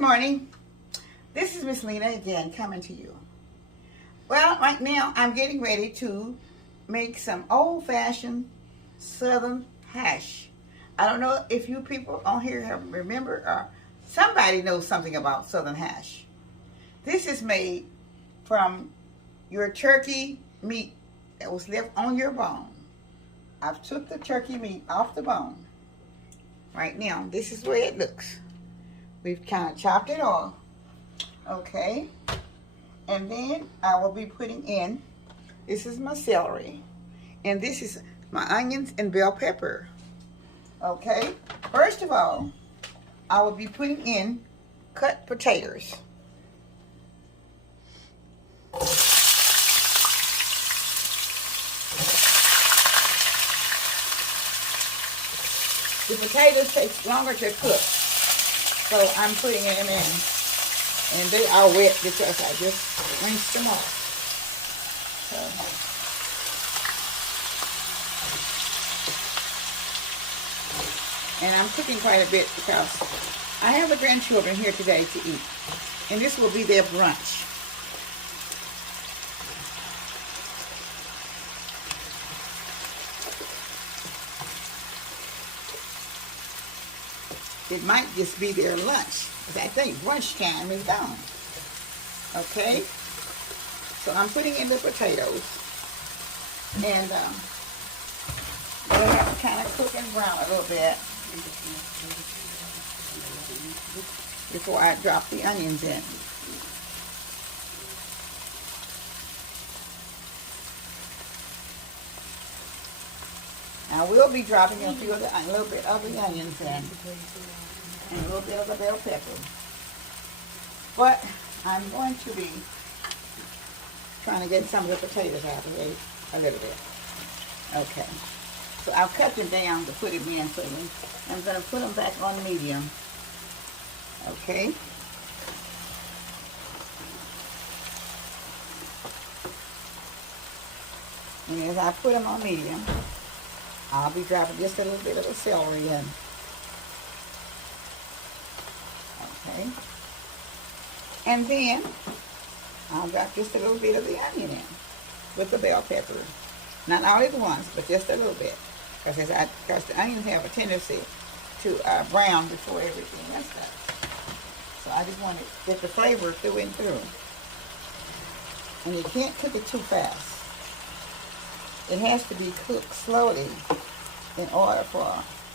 Good morning. This is Miss Lena again coming to you. Well, right now I'm getting ready to make some old-fashioned Southern hash. I don't know if you people on here have remember or somebody knows something about Southern hash. This is made from your turkey meat that was left on your bone. I've took the turkey meat off the bone. Right now, this is the way it looks. We've kind of chopped it off. Okay. And then I will be putting in, this is my celery. And this is my onions and bell pepper. Okay. First of all, I will be putting in cut potatoes. The potatoes take longer to cook, so I'm putting them in, and they are wet because I just rinsed them off. And I'm cooking quite a bit because I have the grandchildren here today to eat, and this will be their brunch. It might just be their lunch, because I think lunch time is gone. Okay? So I'm putting in the potatoes. And they'll have to kind of cook and brown a little bit before I drop the onions in. I will be dropping a little bit of the onions in, and a little bit of the bell pepper. But I'm going to be trying to get some of the potatoes out of it a little bit. Okay. So I'll cut them down to put them in. So I'm going to put them back on medium. Okay. And as I put them on medium, I'll be dropping just a little bit of the celery in. Okay. And then I'll drop just a little bit of the onion in with the bell pepper. Not all at once, but just a little bit. Because the onions have a tendency to brown before everything else does. So I just want to get the flavor through and through. And you can't cook it too fast. It has to be cooked slowly in order for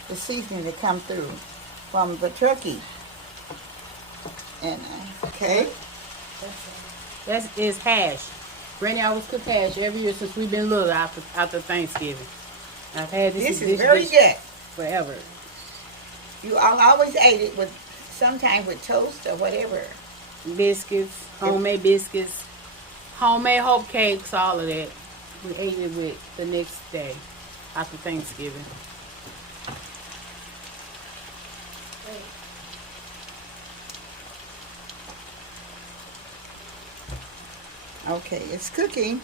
the seasoning to come through from the turkey. And okay. That is hash. Granny always cook hash every year since we've been little after Thanksgiving. I've had this is very good. Forever. You always ate it with sometimes with toast or whatever. Biscuits, homemade biscuits, homemade hope cakes, all of that. We ate it with the next day after Thanksgiving. Okay, it's cooking,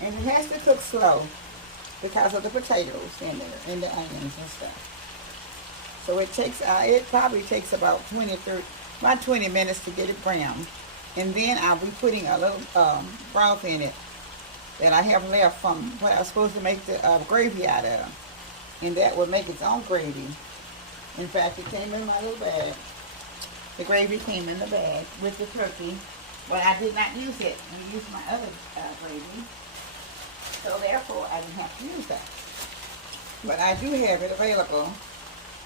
and it has to cook slow because of the potatoes in there and the onions and stuff. So it probably takes about 20 minutes to get it brown, and then I'll be putting a little broth in it that I have left from what I was supposed to make the gravy out of. And that will make its own gravy. In fact, it came in my little bag. The gravy came in the bag with the turkey. But I did not use it. I used my other gravy. So therefore, I didn't have to use that. But I do have it available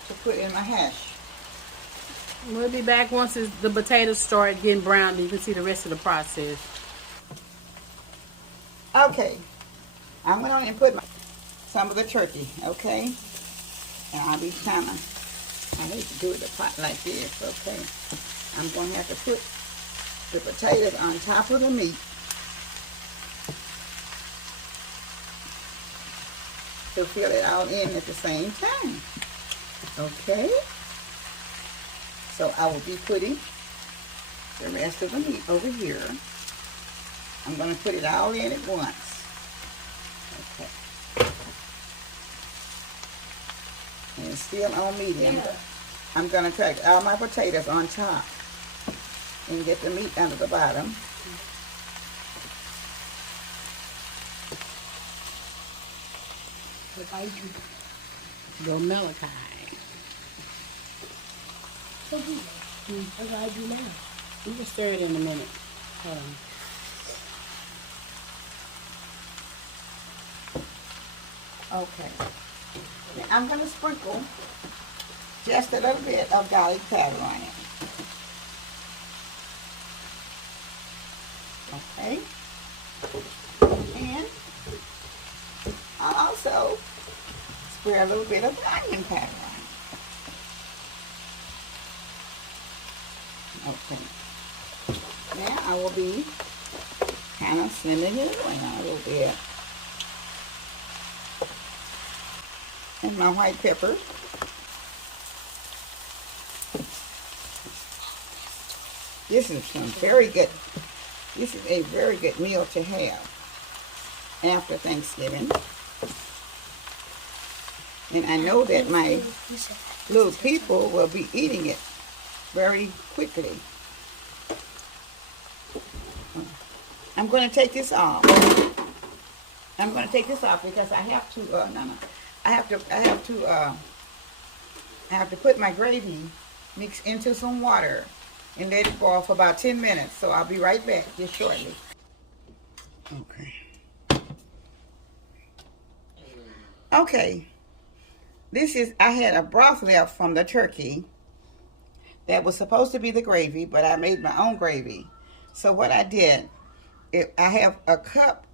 to put in my hash. We'll be back once the potatoes start getting brown. You can see the rest of the process. Okay, I'm going to put some of the turkey, okay? And I'll be I hate to do it the pot like this, okay? I'm going to have to put the potatoes on top of the meat. To fill it all in at the same time, okay? So I will be putting the rest of the meat over here. I'm going to put it all in at once. Okay. And it's still on medium. Yeah. I'm going to take all my potatoes on top and get the meat under the bottom. Go Malachi. What do I do now? You can stir it in a minute. Hold on. Okay. Now I'm going to sprinkle just a little bit of garlic powder on it. Okay. And I'll also spread a little bit of onion powder on it. Okay. Now I will be kind of slimming it around a little bit. And my white pepper. This is some very good. This is a very good meal to have after Thanksgiving. And I know that my little people will be eating it very quickly. I'm going to take this off. I'm going to take this off because I have to. I have to put my gravy mix into some water and let it boil for about 10 minutes. So I'll be right back just shortly. Okay. Okay. I had a broth left from the turkey that was supposed to be the gravy, but I made my own gravy. So what I did, I have a cup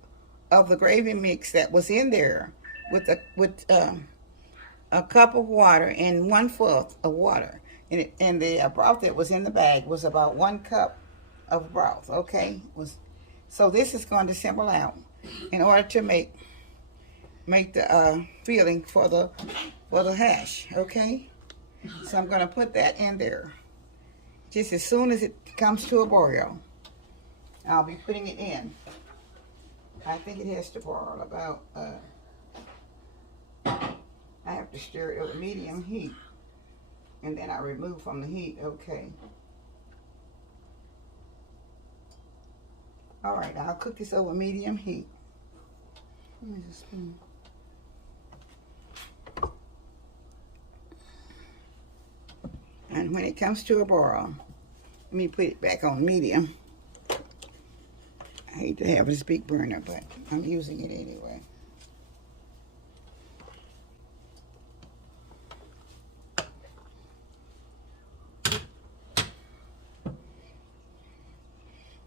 of the gravy mix that was in there with a cup of water and 1/4 of water. And the broth that was in the bag was about 1 cup of broth, okay? So this is going to simmer out in order to make the filling for the hash, okay? So I'm going to put that in there. Just as soon as it comes to a boil, I'll be putting it in. I think it has to boil about, I have to stir it over medium heat. And then I remove from the heat, okay. All right, I'll cook this over medium heat. Where's the spoon? And when it comes to a boil, let me put it back on medium. I hate to have this big burner, but I'm using it anyway.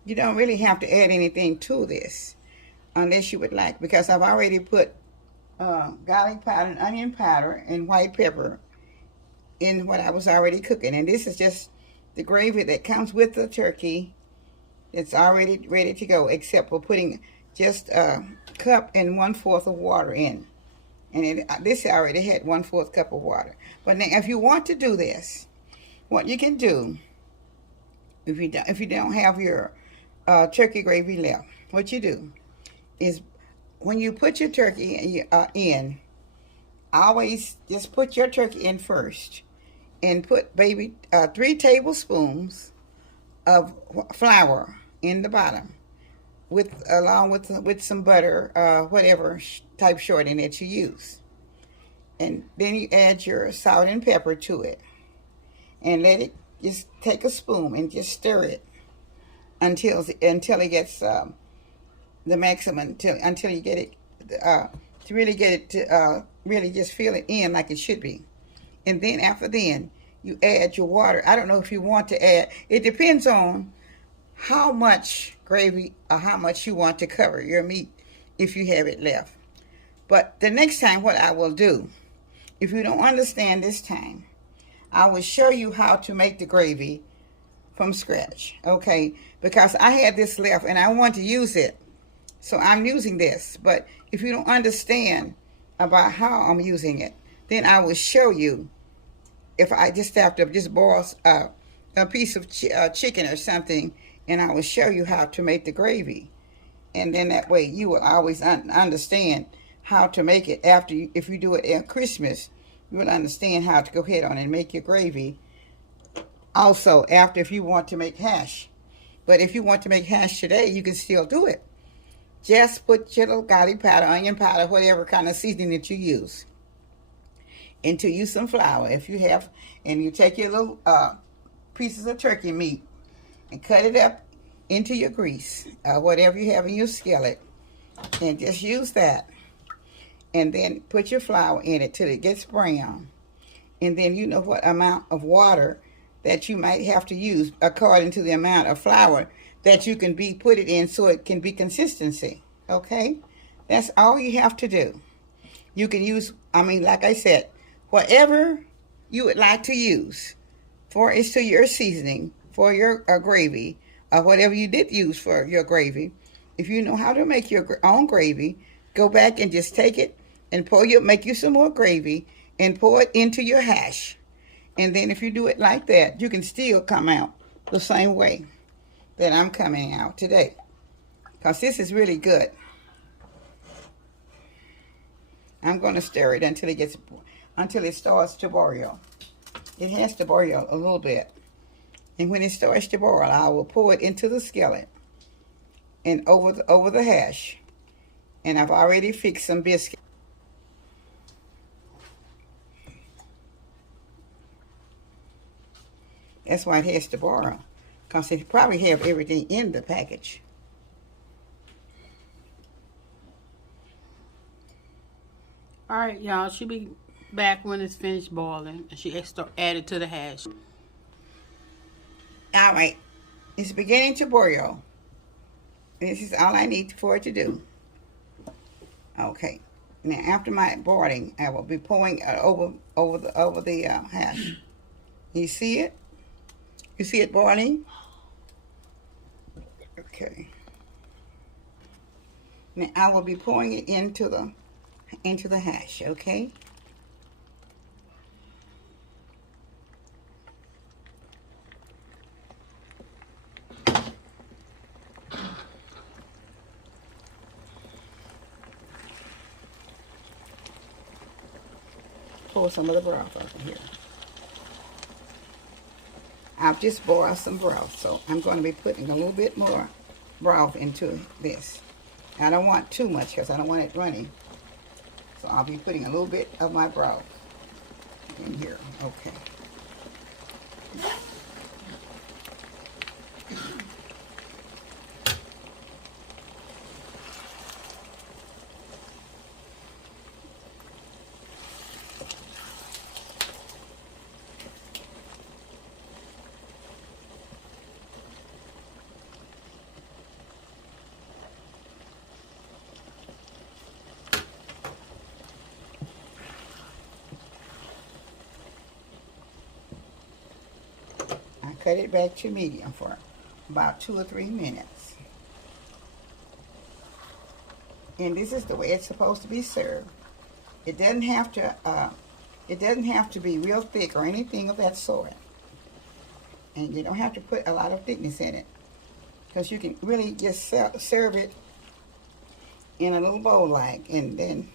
You don't really have to add anything to this unless you would like, because I've already put garlic powder and onion powder and white pepper in what I was already cooking. And this is just the gravy that comes with the turkey. It's already ready to go, except for putting just a cup and 1/4 of water in. And this already had 1/4 cup of water. But now if you want to do this, what you can do, if you don't have your turkey gravy left, what you do is when you put your turkey in, always just put your turkey in first and put 3 tablespoons of flour in the bottom along with some butter, whatever type shortening that you use. And then you add your salt and pepper to it and let it just take a spoon and just stir it until it gets the maximum, until you get it to really get it to really just feel it in like it should be. And then after then you add your water. I don't know if you want to add, it depends on how much gravy or how much you want to cover your meat if you have it left. But the next time what I will do, if you don't understand this time, I will show you how to make the gravy from scratch, okay? Because I had this left and I want to use it, so I'm using this. But if you don't understand about how I'm using it, then I will show you. If I just have to just boil a piece of chicken or something, and I will show you how to make the gravy. And then that way you will always understand how to make it if you do it at Christmas, you will understand how to go ahead on and make your gravy. Also, after if you want to make hash. But if you want to make hash today, you can still do it. Just put your little garlic powder, onion powder, whatever kind of seasoning that you use. Into you some flour, if you have, and you take your little pieces of turkey meat and cut it up into your grease, whatever you have in your skillet, and just use that. And then put your flour in it till it gets brown. And then you know what amount of water that you might have to use according to the amount of flour that you can put it in so it can be consistency. Okay? That's all you have to do. You can use, like I said, whatever you would like to use for is to your seasoning for your gravy, or whatever you did use for your gravy. If you know how to make your own gravy, go back and just take it and make you some more gravy and pour it into your hash. And then if you do it like that, you can still come out the same way that I'm coming out today. Because this is really good. I'm going to stir it until it starts to boil. It has to boil a little bit. And when it starts to boil, I will pour it into the skillet and over the hash. And I've already fixed some biscuits. That's why it has to boil, because they probably have everything in the package. All right, y'all. She'll be back when it's finished boiling, and she add it to the hash. All right, it's beginning to boil. This is all I need for it to do. Okay, now after my boiling, I will be pouring over the hash. You see it? You see it boiling? Okay. Now I will be pouring it into the hash, okay? Pour some of the broth over here. I've just boiled some broth, so I'm going to be putting a little bit more broth into this. I don't want too much because I don't want it runny. So I'll be putting a little bit of my broth in here. Okay. Cut it back to medium for about 2 or 3 minutes. And this is the way it's supposed to be served. It doesn't have to be real thick or anything of that sort. And you don't have to put a lot of thickness in it, because you can really just serve it in a little bowl like, and then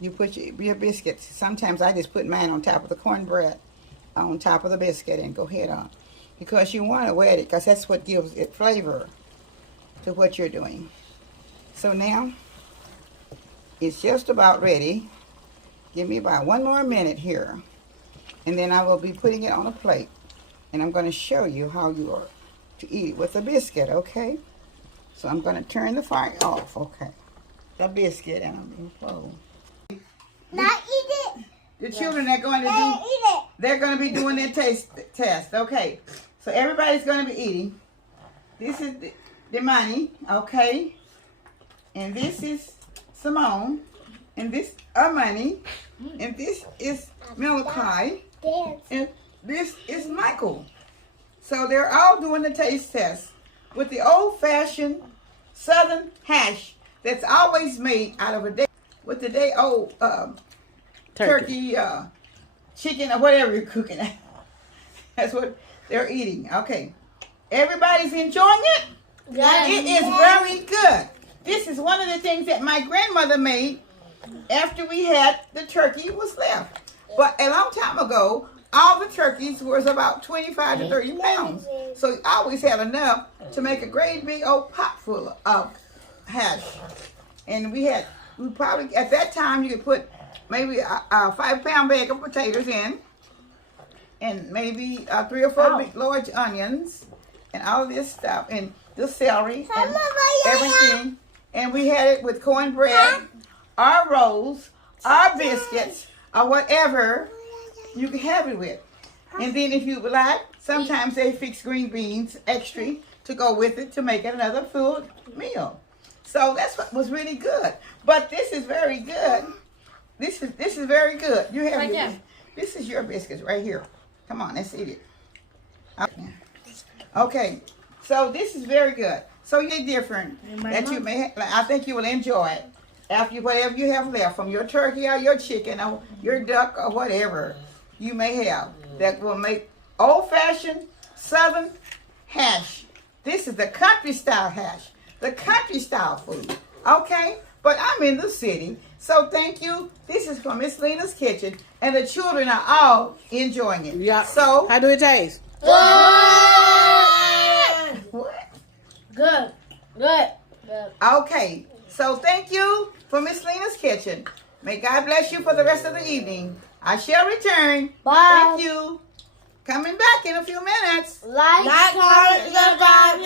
you put your biscuits. Sometimes I just put mine on top of the cornbread, on top of the biscuit, and go ahead on. Because you want to wet it, because that's what gives it flavor to what you're doing. So now, it's just about ready. Give me about 1 more minute here. And then I will be putting it on a plate. And I'm going to show you how you are to eat it with a biscuit, okay? So I'm going to turn the fire off, okay? The biscuit, and I'm going to close. Not eat it. The children are going to do, they're going to be doing their taste test. Okay, so everybody's going to be eating. This is the money, okay? And this is Simone. And this Money. And this is Malachi. And this is Michael. So they're all doing the taste test with the old-fashioned Southern hash that's always made out of the day-old turkey, chicken, or whatever you're cooking. That's what they're eating. Okay. Everybody's enjoying it? Yeah. It is very good. This is one of the things that my grandmother made after we had the turkey was left. But a long time ago, all the turkeys was about 25 to 30 pounds. So you always had enough to make a great big old pot full of hash. And we probably, at that time, you could put maybe a 5-pound bag of potatoes in, and maybe 3 or 4 big large onions, and all this stuff, and the celery, and everything. And we had it with cornbread, or rolls, or biscuits, or whatever you can have it with. And then if you would like, sometimes they fix green beans extra to go with it to make it another full meal. So that's what was really good. But this is very good. This is very good. You have this is your biscuits right here. Come on, let's eat it. Okay, so this is very good. So you're different that you may. I think you will enjoy it after whatever you have left from your turkey or your chicken or your duck or whatever you may have that will make old-fashioned Southern hash. This is the country style hash, the country style food. Okay, but I'm in the city, so thank you. This is from Miss Lena's kitchen, and the children are all enjoying it. Yeah. So how do it taste? what? Good. Okay, so thank you for Miss Lena's kitchen. May God bless you for the rest of the evening. I shall return. Bye. Thank you. Coming back in a few minutes. Like, comment, subscribe,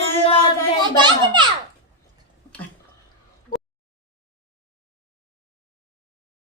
and